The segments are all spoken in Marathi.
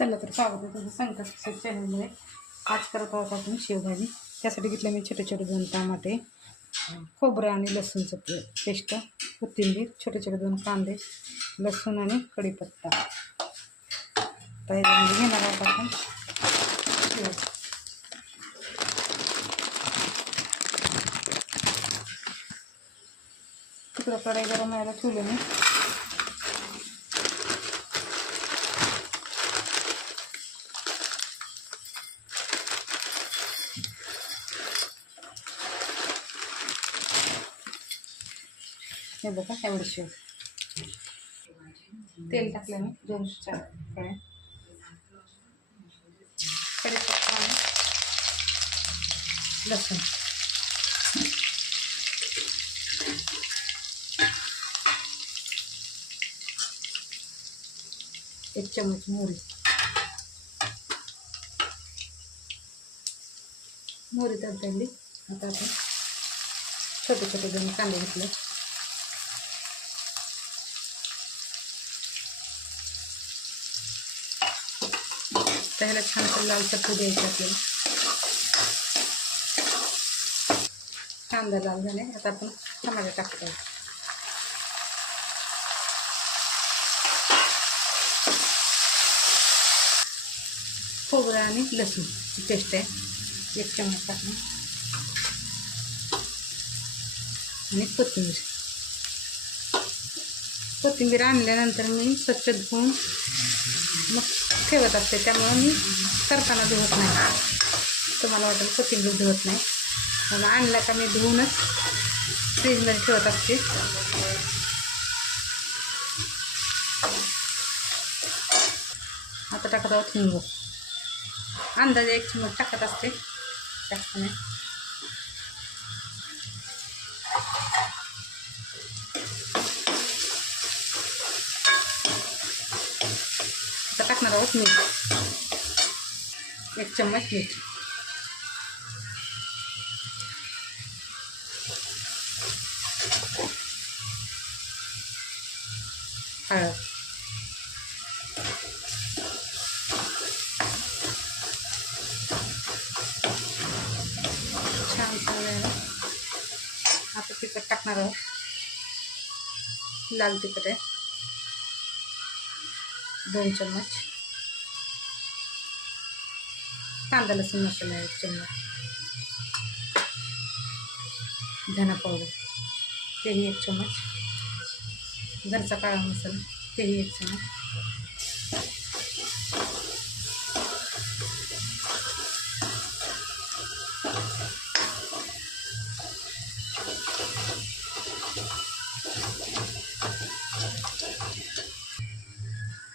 चला तर स्वागत आहे तुझं संकट चॅनलमध्ये. आज करत आहोत आपण शेवभाजी. त्यासाठी घेतलं मी छोटे छोटे 2 टमाटे, खोबरं आणि लसूणचं पेस्ट, कोथिंबीर, छोटे छोटे 2 कांदे, लसूण आणि कढीपत्ता. तर याच्यामध्ये घेणार आहोत आपण शेव. तिकडं कढई गरम व्हायला ठेवलं मी. हे बघा एवढं शेव. तेल टाकलं मी 2-4 कढया. कढीपत्ता आणि लसूण, 1 चमच मोहरी तडतडली. आता आपण छोटे छोटे 2 कांदे घेतले. त्याला छान लाल चटणी द्यायची आपल्याला. कांदा लाल झाले. आता आपण टमाटे टाकतो. खोबरं आणि लसूण पेस्ट आहे 1 चमच टाकून, आणि कोथिंबीर आणल्यानंतर मी स्वच्छ धुवून मग ठेवत असते, त्यामुळं मी करताना धुवत नाही. तुम्हाला वाटेल कोथिंबीर धुवत नाही, म्हणून आणला का मी धुवूनच फ्रीजमध्ये ठेवत असते. आता टाकत आहोत हिंग. अंदाजे 1 चमच टाकत असते, जास्त नाही. आता टाकणार आहोत मीठ, 1 चमच मीठ. हळद, छान चाललेलं. आता तिखट टाकणार आहोत. लाल तिखट आहे 2 चम्मच. कांदा लसूण मसाला आहे 1 चम्मच. धना पावडर तेही 1 चम्मच. घरचा काळा मसाला तेही 1 चम्मच.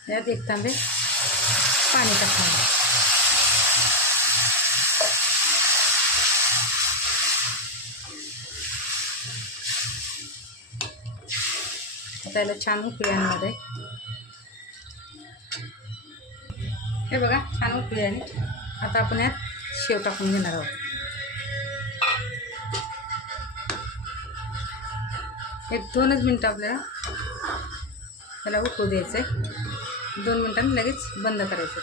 यात 1 तांबे पाणी टाकणार. त्याला छान उकळी आणणार आहे. हे बघा छान उकळी आली. आता आपण यात शेव टाकून घेणार आहोत. 1-2 मिनटं आपल्याला त्याला उकळू द्यायचं आहे. 2 मिनटांनी लगेच बंद करायचं.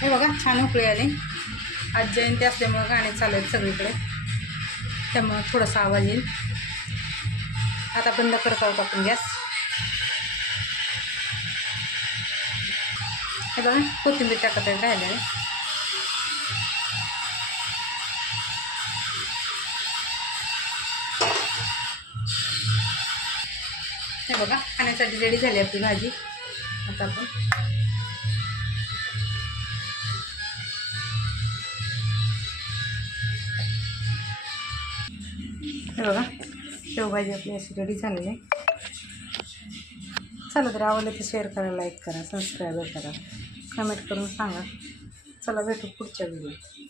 हे बघा छान उकळी आली. आज जयंती असल्यामुळं गाणे चालू आहेत सगळीकडे, त्यामुळं थोडासा आवाज येईल. आता बंद करत आहोत आपण गॅस. हे बघा कोथिंबीर टाकत आहे राहिलेलं. हे बघा खाण्यासाठी रेडी झाली आपली भाजी. आता आपण हे बघा शेवभाजी आपली अशी रेडी झालेली आहे. चला तर आवडलं तर शेअर करा, लाईक करा, सबस्क्राईब करा, कमेंट करून सांगा. चला भेटू पुढच्या व्हिडिओत.